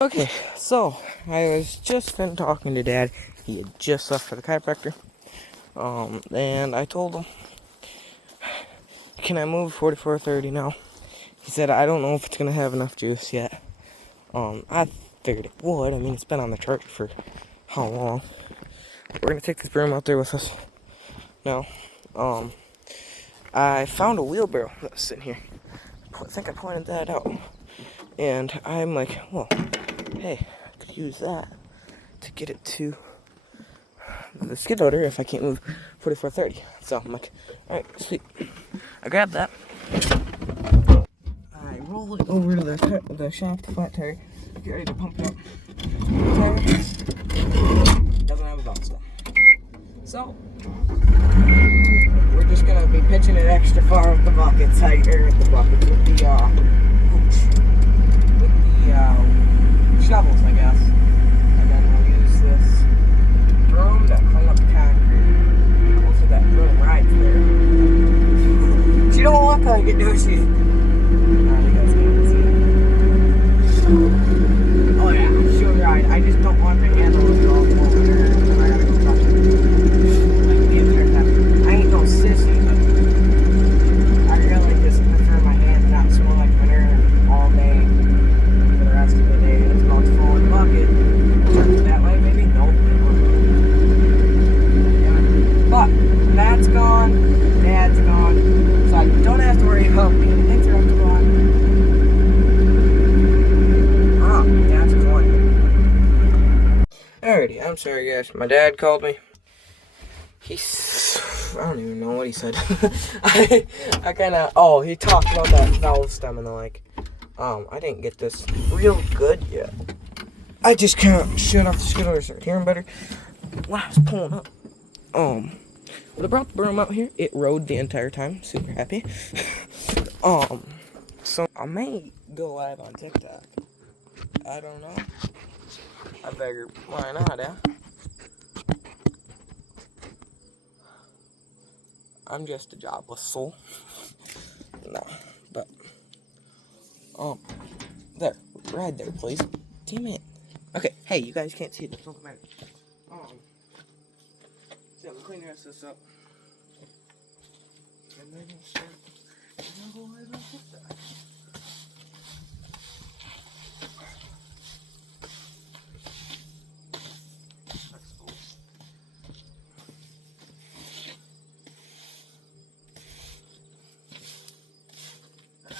Okay, so I was just been talking to Dad. He had just left for the chiropractor. And I told him, can I move 4430 now? He said, I don't know if it's gonna have enough juice yet. I figured it would. I mean, it's been on the chart for how long? We're gonna take this broom out there with us now. I found a wheelbarrow that was sitting here. I think I pointed that out. And I'm like, well, hey, I could use that to get it to the skid loader if I can't move 4430. So I'm like, alright, sweet. I grabbed that. I roll it over to the shaft flat tire. Get ready to pump it up. Tire doesn't have a belt stop. So we're just gonna be pitching it extra far with the buckets, with the buckets, with the shovels, I guess. And then we'll use this broom to clean up the concrete. Hopefully that broom rides there. She don't walk like it, does she? You guys can't see it. Oh yeah, she'll ride. I just don't want the handle to go over her. I gotta go touch it. Like the entire time. I ain't no sissy, but I really just prefer my hand not smell like manure all day for the rest of the day. It's about to fall in the bucket. That way, maybe? Nope. But Matt's gone, Dad's gone, so I don't have to worry about being interrupted on. Dad's calling me. Alrighty, I'm sorry guys. My dad called me. I don't even know what he said. I he talked about that valve stem and the like. I didn't get this real good yet. I just can't shut off the skid loader, start hearing better. When I was pulling up. When I brought the broom out here, it rode the entire time. Super happy. So I may go live on TikTok. I don't know. I figured, why not, eh? I'm just a jobless soul. No, but there, ride there, please. Damn it. Okay, hey, you guys can't see it. Don't matter. So we'll clean the rest of this up. And then we'll start. And then we'll go live on TikTok.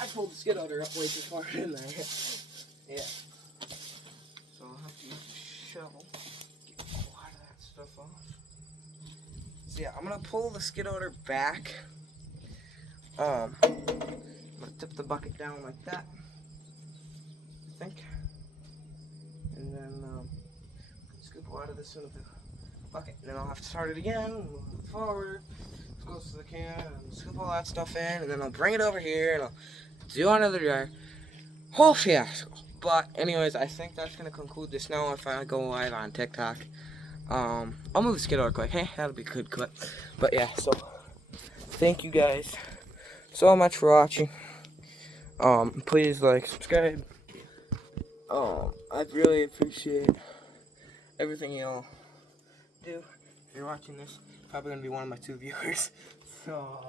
I pulled the skid loader up way too far in there. Yeah. So I'll have to use the shovel. Get a lot of that stuff off. So yeah, I'm gonna pull the skid loader back. I'm gonna tip the bucket down like that. I think. And then scoop a lot of this into the bucket. And then I'll have to start it again, move it forward, as close as I can, and scoop all that stuff in, and then I'll bring it over here and I'll do another dryer. Whole fiasco. But anyways, I think that's gonna conclude this now if I go live on TikTok. I'll move the skid loader quick. Hey, that'll be a good clip. But yeah, so thank you guys so much for watching. Please like, subscribe. I'd really appreciate everything y'all do. If you're watching this, probably gonna be one of my 2 viewers. So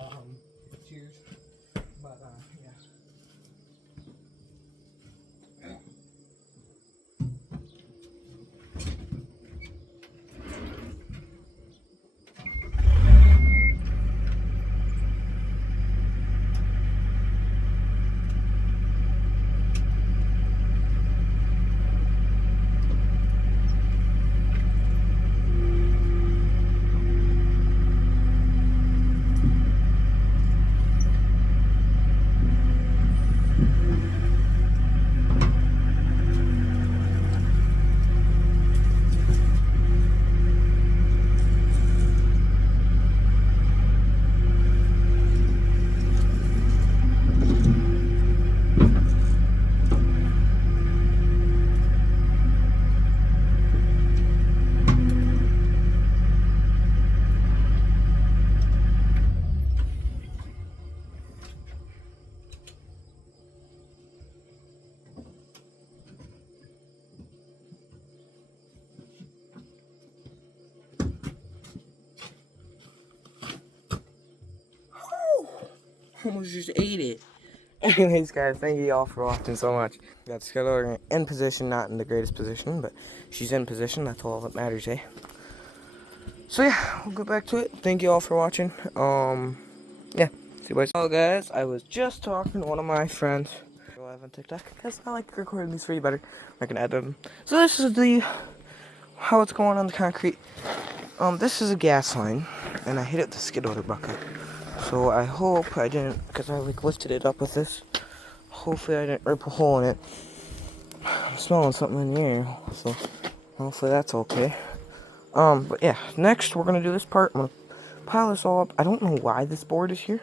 cheers. But yeah. almost just ate it. Anyways, guys, thank you all for watching so much. Got skid loader in position, not in the greatest position, but she's in position. That's all that matters, eh? So yeah, we'll go back to it. Thank you all for watching. Yeah, see you guys. Hello, guys. I was just talking to one of my friends. Go live on TikTok because I like recording these for you better. I can edit them. So this is how it's going on the concrete. This is a gas line, and I hit it with the skid loader bucket. So I hope I didn't, because I like lifted it up with this. Hopefully I didn't rip a hole in it. I'm smelling something in the air, so hopefully that's okay. But yeah, next we're gonna do this part. I'm gonna pile this all up. I don't know why this board is here,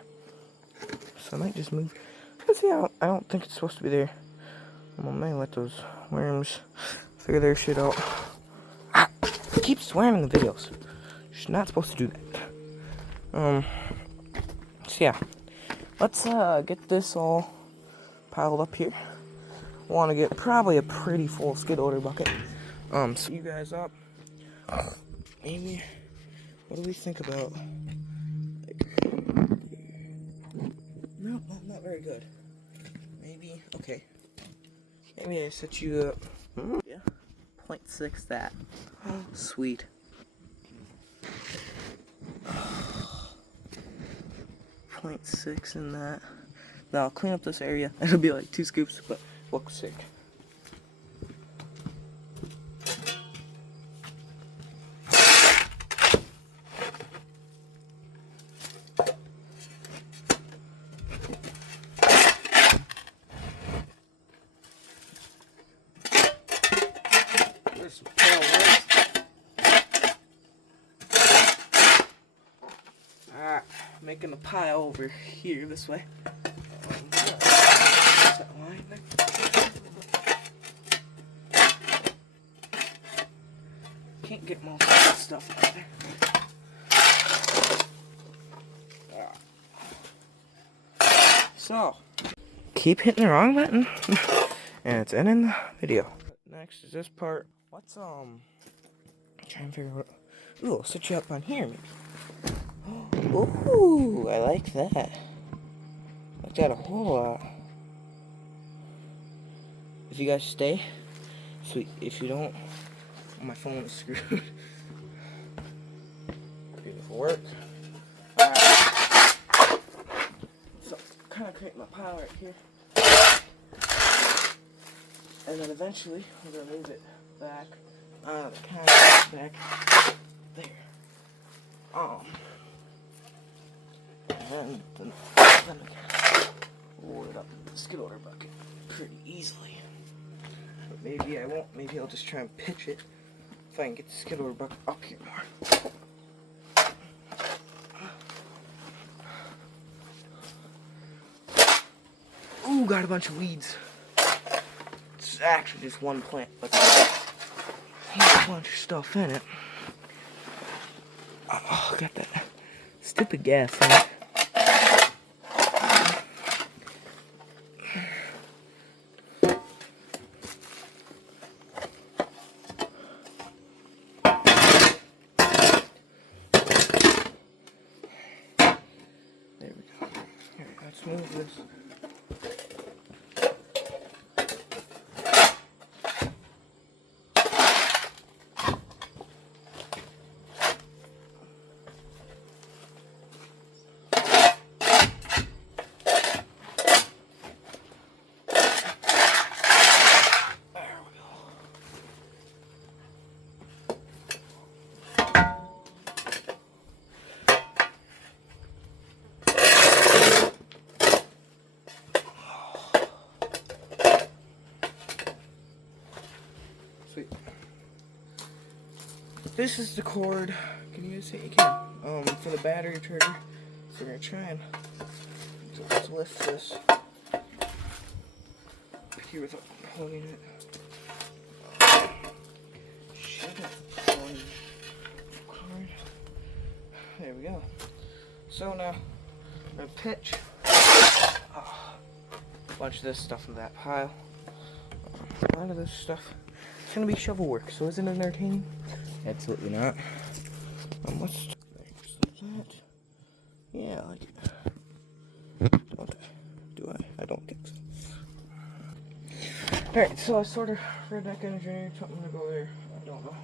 so I might just move. Cause yeah, I don't think it's supposed to be there. I'm gonna let those worms figure their shit out. Ah, I keep swearing in the videos. You're not supposed to do that. So yeah, let's get this all piled up here. Want to get probably a pretty full skid loader bucket. So you guys up. Amy, what do we think about? Like, no, not very good. Maybe okay. Maybe I set you up. Yeah, 0.6 that. Sweet. 0.6 in that. Now I'll clean up this area. It'll be like 2 scoops, but looks sick. There's some pale wood. Alright, making a pile over here this way. That line there. Can't get most of that stuff out there. So, keep hitting the wrong button, and it's ending the video. Next is this part. What's trying to figure out. Ooh, I'll set you up on here maybe. Ooh, I like that. Like that a whole lot. If you guys stay, sweet. If you don't, my phone is screwed. Beautiful work. So, kind of create my pile right here. And then eventually, we're going to move it back. The concrete back there. And then we can load up the skid loader bucket pretty easily. But maybe I won't. Maybe I'll just try and pitch it if I can get the skid loader bucket up here more. Ooh, got a bunch of weeds. It's actually just one plant, but there's a bunch of stuff in it. Oh, got that stupid gas in it. There we go. Here, let's move this. Sweet. This is the cord. Can you see? You can. For the battery charger. So we're gonna try and just lift this here without holding it. Shut it on cord. There we go. So now I'm gonna pitch a bunch of this stuff in that pile. A lot of this stuff. It's gonna be shovel work, so isn't it entertaining? Absolutely not. What's that? Yeah, I like it. Don't I? Do I? I don't think so. Alright, so I sort of redneck engineered something to go there. I don't know.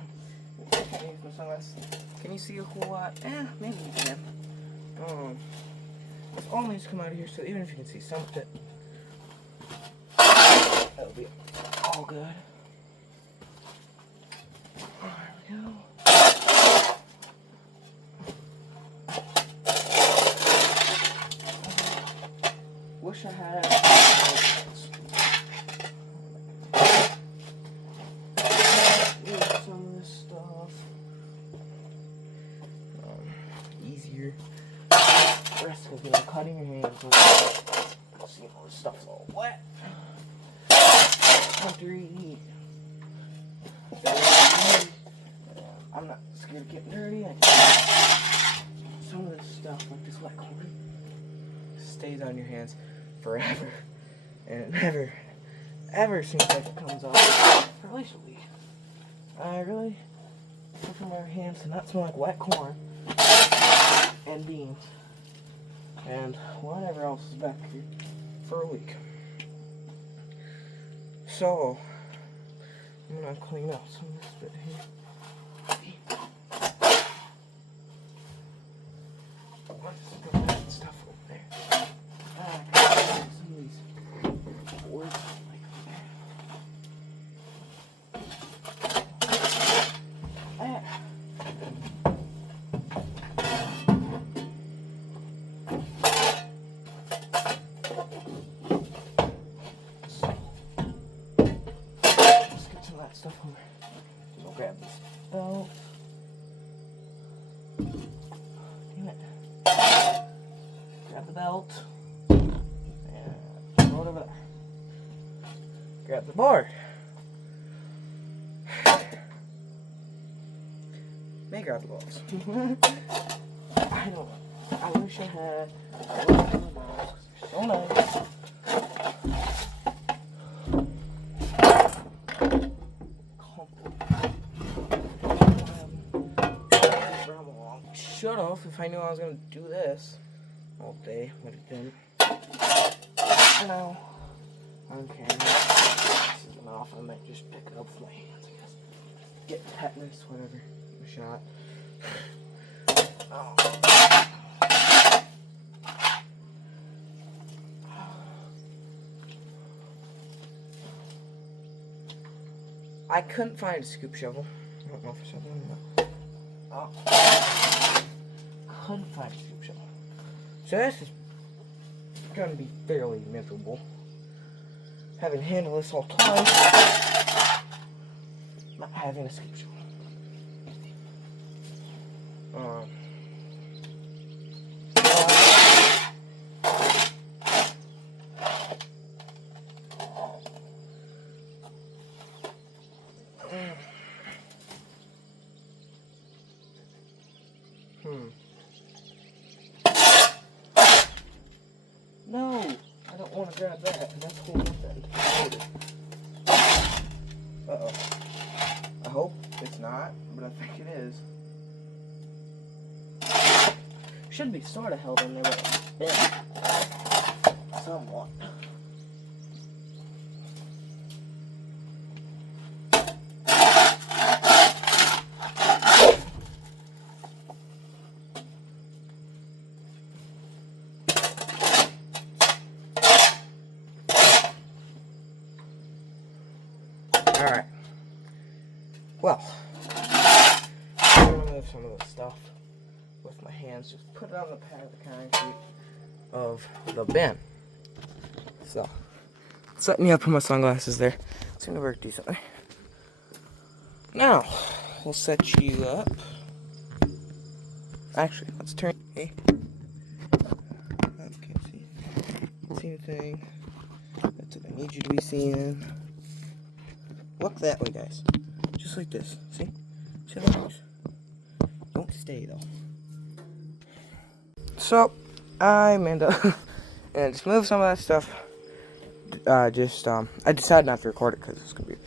I can't use my sunglasses. Can you see a whole lot? Maybe you can. This all needs to come out of here, so even if you can see some of it, that'll be all good. There we go. Wish I had some of this stuff. Easier. Rest because cutting your hands. See, all this stuff's all wet. Dirty. I'm not scared of getting dirty. Some of this stuff, like this wet corn, stays on your hands forever, and it never, ever seems like it comes off for at least a week. I really prefer my hands to not smell like wet corn and beans and whatever else is back here for a week. So I'm gonna clean up some of this bit here. I'll just put that stuff over there. I can put some of these boards like there. Let's get some of that stuff over. I'll grab this belt. Damn it. Grab the belt. And throw it over there. Grab the board. May grab the balls. I don't know. I wish I had the balls. So nice. Shut off. If I knew I was gonna do this all day, but it didn't. Now, on camera, this isn't off. I might just pick it up with my hands, I guess. Get tetanus, whatever. A shot. Oh. I couldn't find a scoop shovel. I don't know if it's something or not. Oh. Couldn't find a scoop shovel. So this is going to be fairly miserable. Having to handle this all twice. Not having a scoop shovel. No, I don't want to grab that. That's holding up that entire. Uh-oh. I hope it's not, but I think it is. Should be sort of held in there, but yeah, somewhat. Alright. Well, I'm going to move some of this stuff with my hands. Just put it on the pad of the concrete of the bin. So, setting you up with my sunglasses there. It's going to work decently. Now, we'll set you up. Actually, let's turn. Hey. Can't see anything. That's what I need you to be seeing. Look that way, guys. Just like this. See? See how that goes? Don't stay, though. So, I'm and just move some of that stuff. I decided not to record it because it's going to be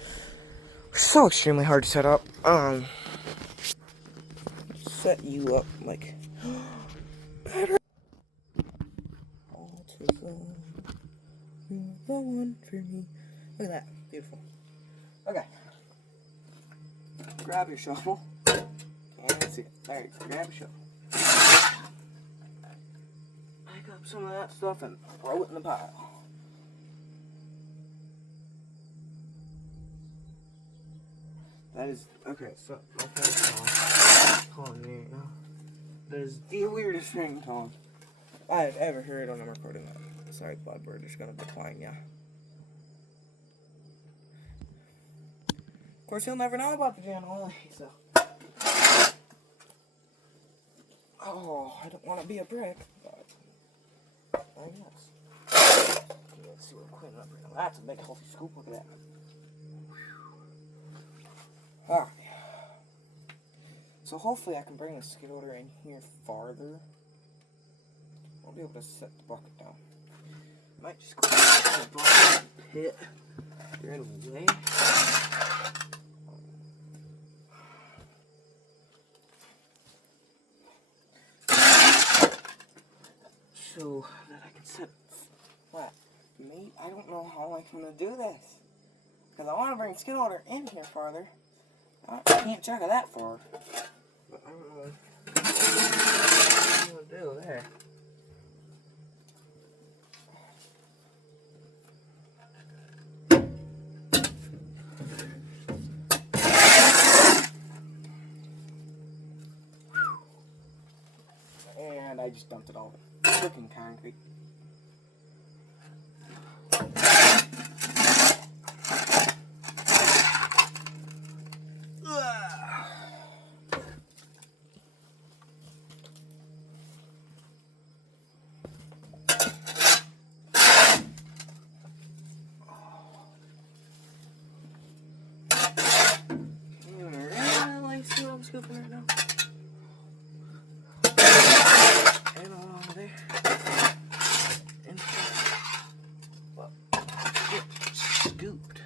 so extremely hard to set up. Set you up like better. All to one for me. Look at that. Beautiful. Okay. Grab your shovel. Can't see it. There you go. Grab your shovel. Pick up some of that stuff and throw it in the pile. That is, okay, so, my friend's calling me right now. That is the weirdest ringtone I've ever heard on a recording. Sorry, Bud, we're just gonna decline ya. Of course, he'll never know about the channel, so. Oh, I don't want to be a brick, but I guess. Let's see what I'm cleaning up right now. That's a big healthy scoop, look at that. Alright. So hopefully I can bring the skid loader in here farther. I'll be able to set the bucket down. Might just go to the bucket pit right away. So that I can set flat. Mate, I don't know how I'm gonna do this. Because I want to bring the skid loader in here farther. I can't check it that far. But I don't know what I'm going to do there. And I just dumped it all in freaking concrete. I'm scooping right now. And along there. And well, get scooped.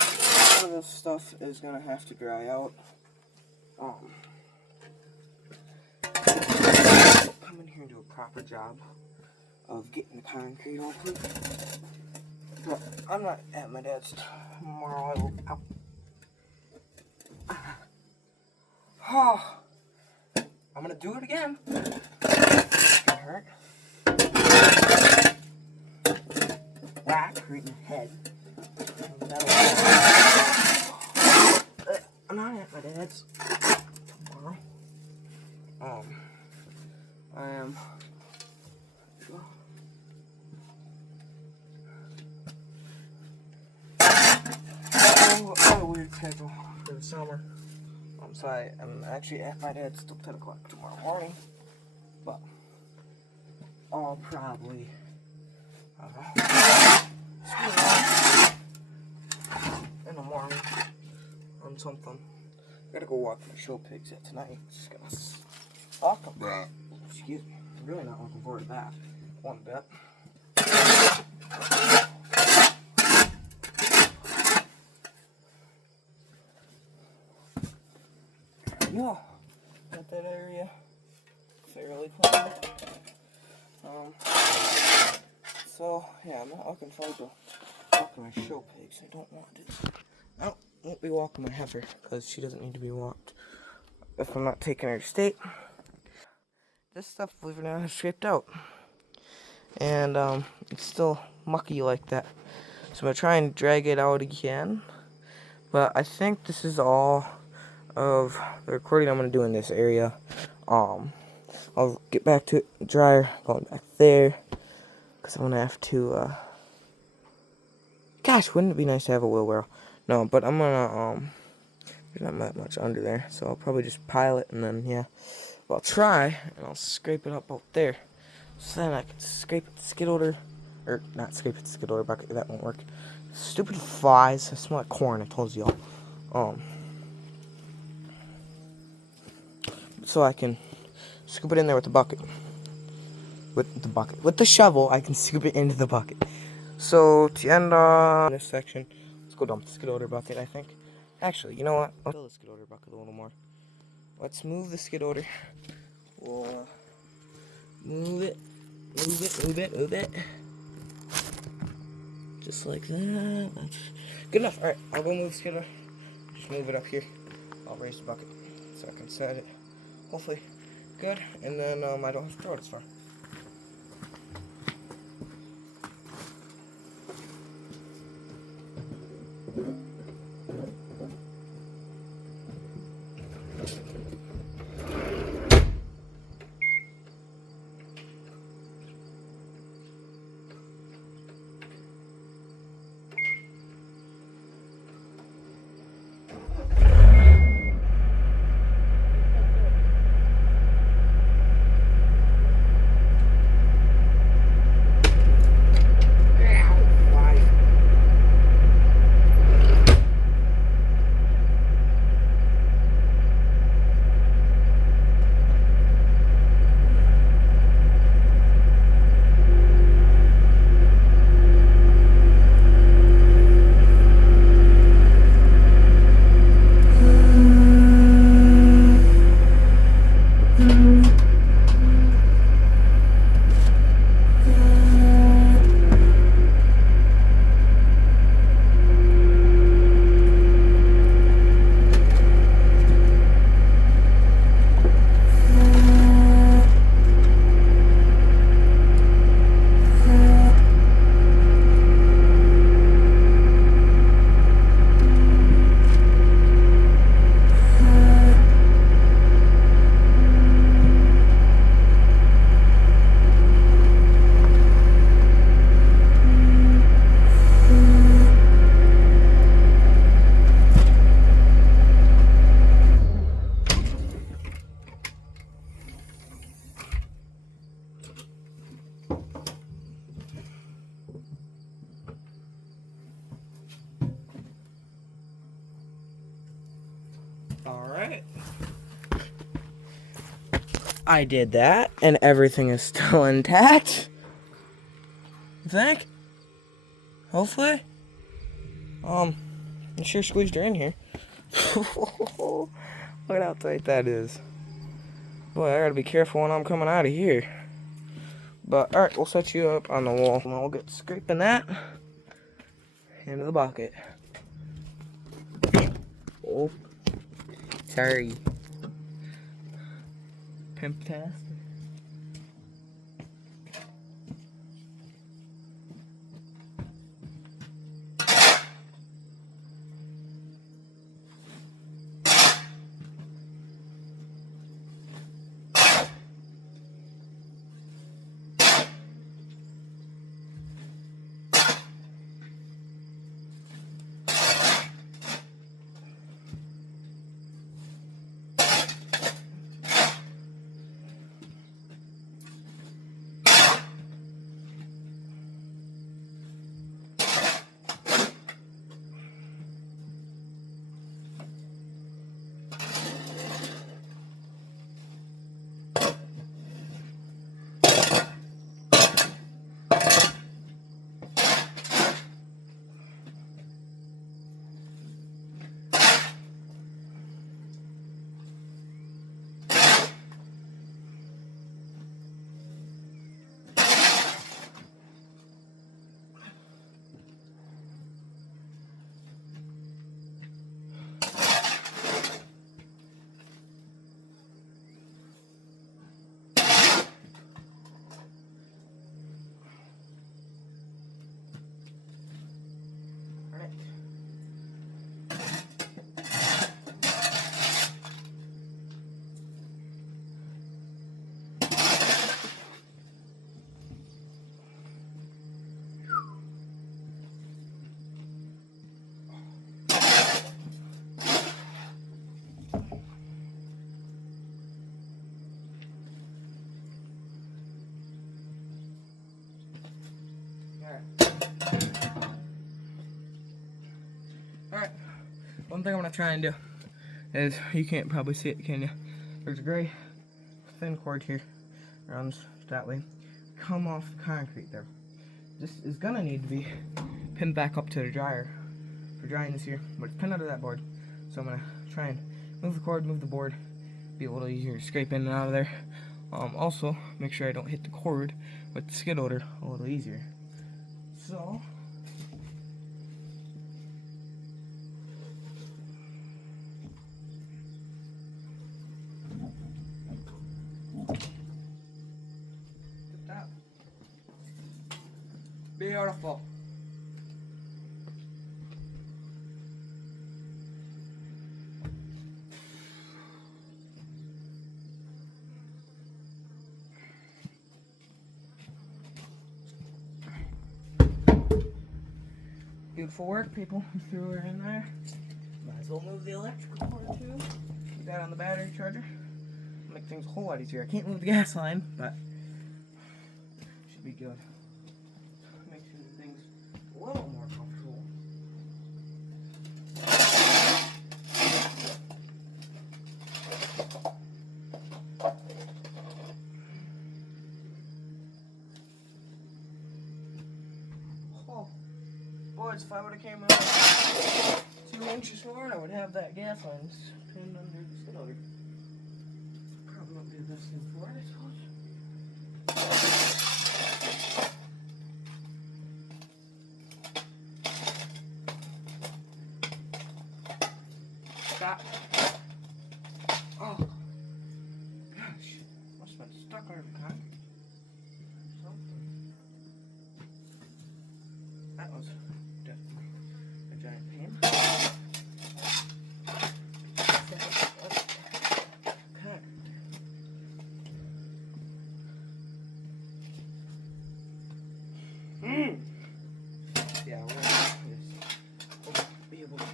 Some of this stuff is gonna have to dry out. Come in here and do a proper job of getting the concrete open. But I'm not at my dad's tomorrow. I will. Oh, I'm gonna do it again. It's gonna hurt. Whack right in the head. I'm not at my dad's tomorrow. I am. I have a weird schedule for the summer. So I'm actually at my dad's till 10 o'clock tomorrow morning. But I'll probably, I don't know, in the morning on something. I gotta go walk my show pigs at tonight. Just gonna walk them. Excuse me. I'm really not looking forward to that one bit. Yeah, got that area fairly clean. So yeah, I'm not looking forward to walking my show pigs. I don't want to. I won't be walking my heifer because she doesn't need to be walked if I'm not taking her to state. This stuff, believe it or not, is scraped out, and it's still mucky like that. So I'm gonna try and drag it out again. But I think this is all of the recording I'm going to do in this area. I'll get back to it, dryer, going back there, because I'm going to have to, gosh, wouldn't it be nice to have a wheelbarrow? No, but I'm going to, there's not that much under there, so I'll probably just pile it, and then, yeah, well, I'll try, and I'll scrape it up out there, so then I can scrape it the skid loader, or not scrape it the skid loader bucket, that won't work. Stupid flies, I smell like corn, I told y'all. So I can scoop it in there with the bucket. With the shovel, I can scoop it into the bucket. So, to end this section, let's go dump the skid loader bucket, I think. Actually, you know what? Let's fill the skid loader bucket a little more. Let's move the skid loader. We'll Move it. Move it, move it, move it. Just like that. That's good enough. Alright, I'll go move the skidder. Just move it up here. I'll raise the bucket so I can set it. Hopefully good. And then I don't have to throw it as far. Alright. I did that, and everything is still intact. You think? Hopefully? I sure squeezed her in here. Look at how tight that is. Boy, I gotta be careful when I'm coming out of here. But, alright, we'll set you up on the wall, and we'll get scraping that into the bucket. Oh. Sorry. Pimptastic. Alright, one thing I'm going to try and do is, you can't probably see it, can you? There's a gray thin cord here, runs that way, come off the concrete there. This is going to need to be pinned back up to the dryer for drying this here, but it's pinned under that board. So I'm going to try and move the cord, move the board, be a little easier to scrape in and out of there. Also, make sure I don't hit the cord with the skid loader a little easier. So, that. Beautiful. Beautiful work, people. We threw her in there. Might as well move the electrical cord too. Put that on the battery charger. Make things a whole lot easier. I can't move the gas line, but should be good. Make sure things a little more comfortable. Oh, boys, if I would have came out 2 inches forward, I would have that gas line pinned under the skid loader. Probably won't be the best thing for it, I suppose. Stop. Oh, gosh. Must have been stuck under the concrete. Something. That was definitely a giant pain. Yeah, we'll be able to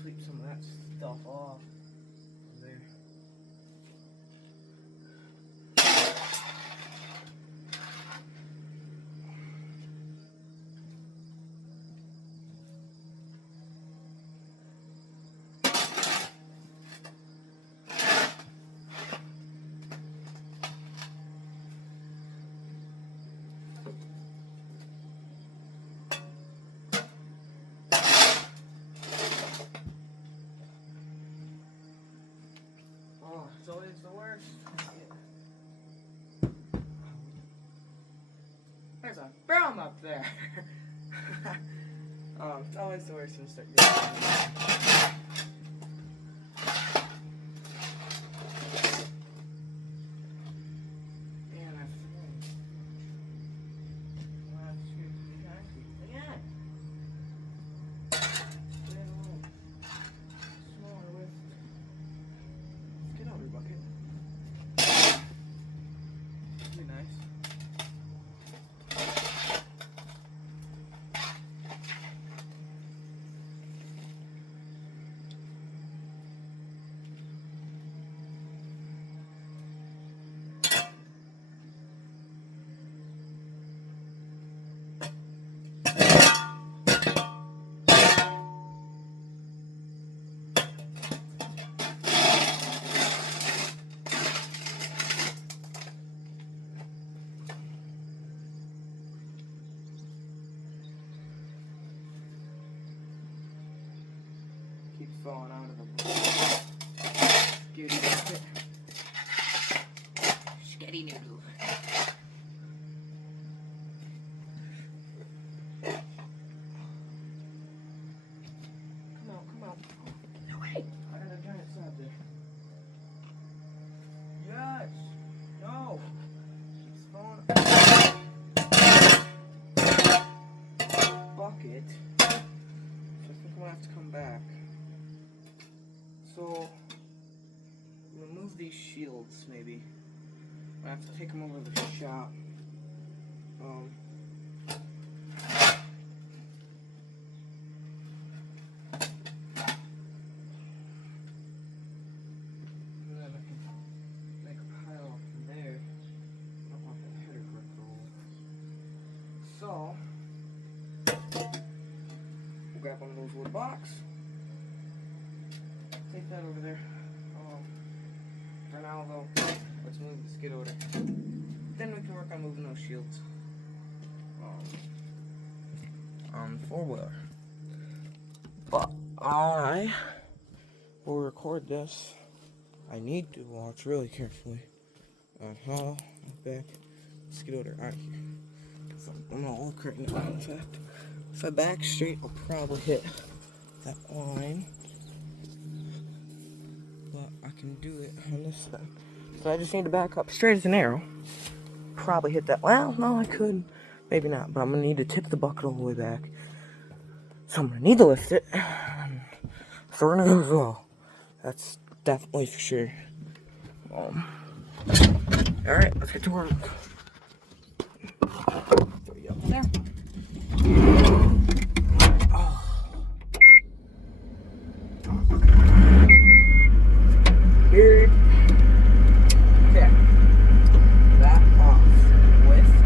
sweep some of that stuff off from there. Oh, it's always the worst. There's a brown up there. It's always the worst when you start getting keeps falling out of the beauty bucket. Sketty noodle. Come on. No way! I got a giant slab there. Yes! No! Keeps falling bucket. So I think I'm gonna have to come back. So, remove these shields, maybe. I have to take them over to the shop. And then I can make a pile up from there. I don't want that header grip roll. So, we'll grab one of those wood blocks. Take that over there. For now, though, let's move the skid loader. Then we can work on moving those shields. On the four-wheeler. But I will record this. I need to watch really carefully haul back skid loader out here. So I'm gonna look right now. In fact, if I back straight, I'll probably hit that line. But I can do it on this side. So I just need to back up straight as an arrow. Probably hit that. Well, no, I could. Maybe not. But I'm gonna need to tip the bucket all the way back. So I'm gonna need to lift it. So we're gonna go as well. That's definitely for sure. Alright, let's get to work. Throw you up there. Oh. Here. Okay. That off. Lift.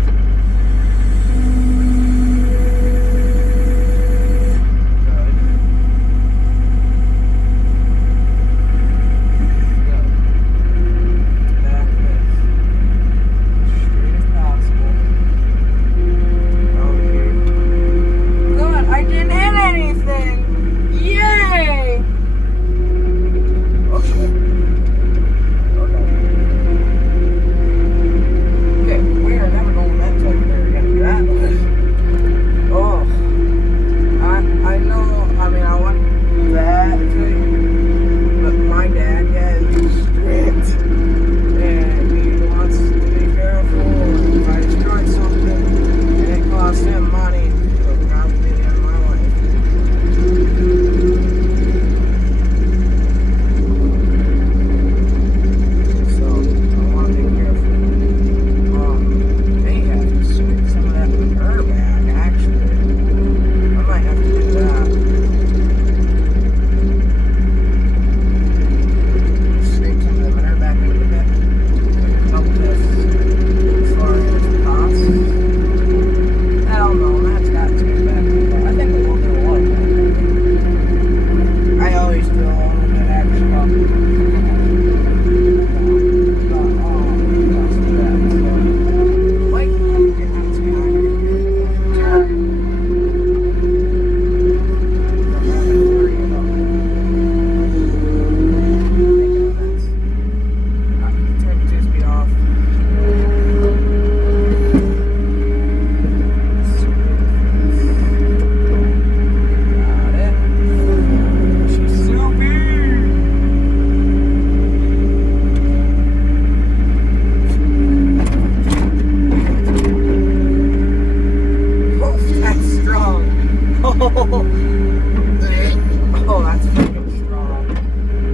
Oh, that's freaking strong.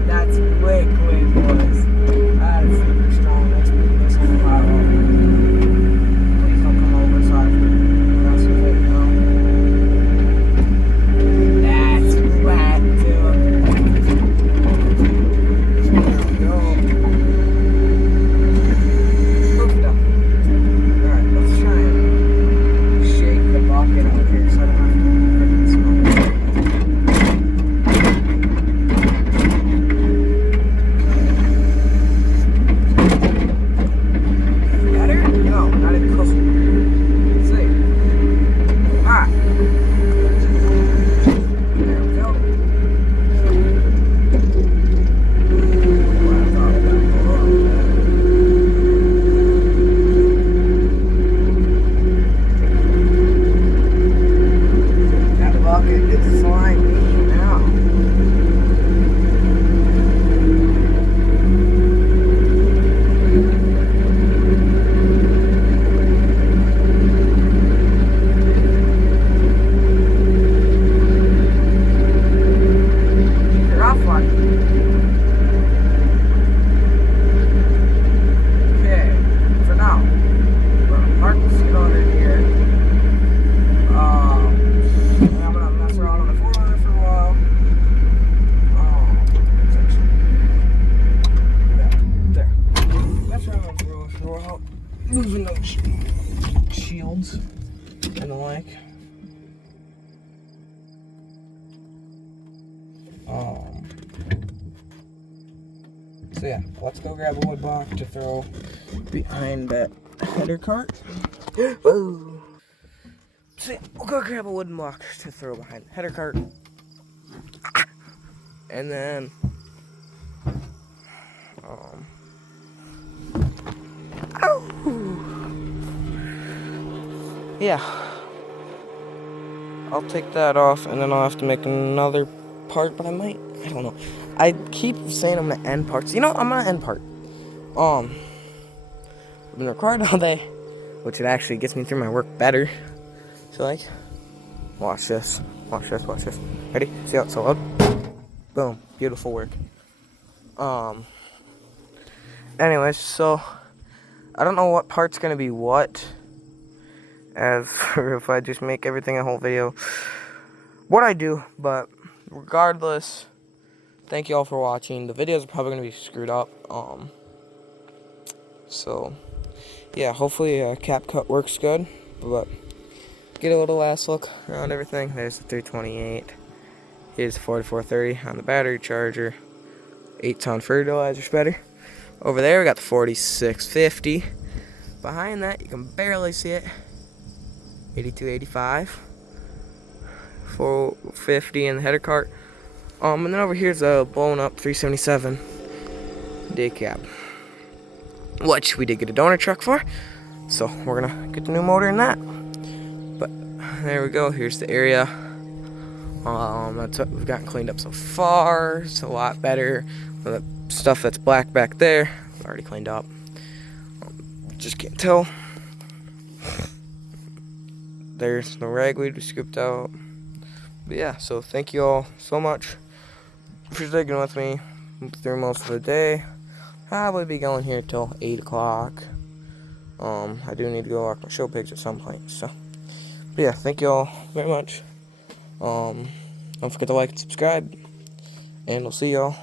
That's quick, boys. That is super strong. Let's move this whole pile over. Please don't come over so I can mess with it, That's flat, too. There we go. Poofed up. Alright, let's try and shake the bucket out here so I don't have to freaking smoke. Moving those shields and the like. So yeah, let's go grab a wood block to throw behind that header cart. Whoa. So yeah, we'll go grab a wooden block to throw behind the header cart. And then Ow! Yeah. I'll take that off, and then I'll have to make another part, but I don't know. I keep saying I'm gonna end parts. You know, I'm gonna end part. I've been recording all day, which it actually gets me through my work better. So like, watch this. Ready? See how it's so loud? Boom. Beautiful work. Anyways, so I don't know what part's gonna be what. As for if I just make everything a whole video, what I do. But regardless, thank you all for watching. The videos are probably gonna be screwed up. So yeah, hopefully CapCut works good. But get a little last look around everything. There's the 328. Here's the 4430 on the battery charger. 8-ton fertilizer spreader. Over there we got the 4650. Behind that you can barely see it. 8285. 450 in the header cart. And then over here's a blown up 377 day cab, which we did get a donor truck for. So we're gonna get the new motor in that. But there we go. Here's the area. That's what we've gotten cleaned up so far. It's a lot better. The stuff that's black back there, I've already cleaned up. Just can't tell. There's the ragweed we scooped out. But yeah, so thank you all so much for sticking with me through most of the day. Probably be going here till 8 o'clock. I do need to go walk my show pigs at some point. So, but yeah, thank you all very much. Don't forget to like and subscribe. And we'll see y'all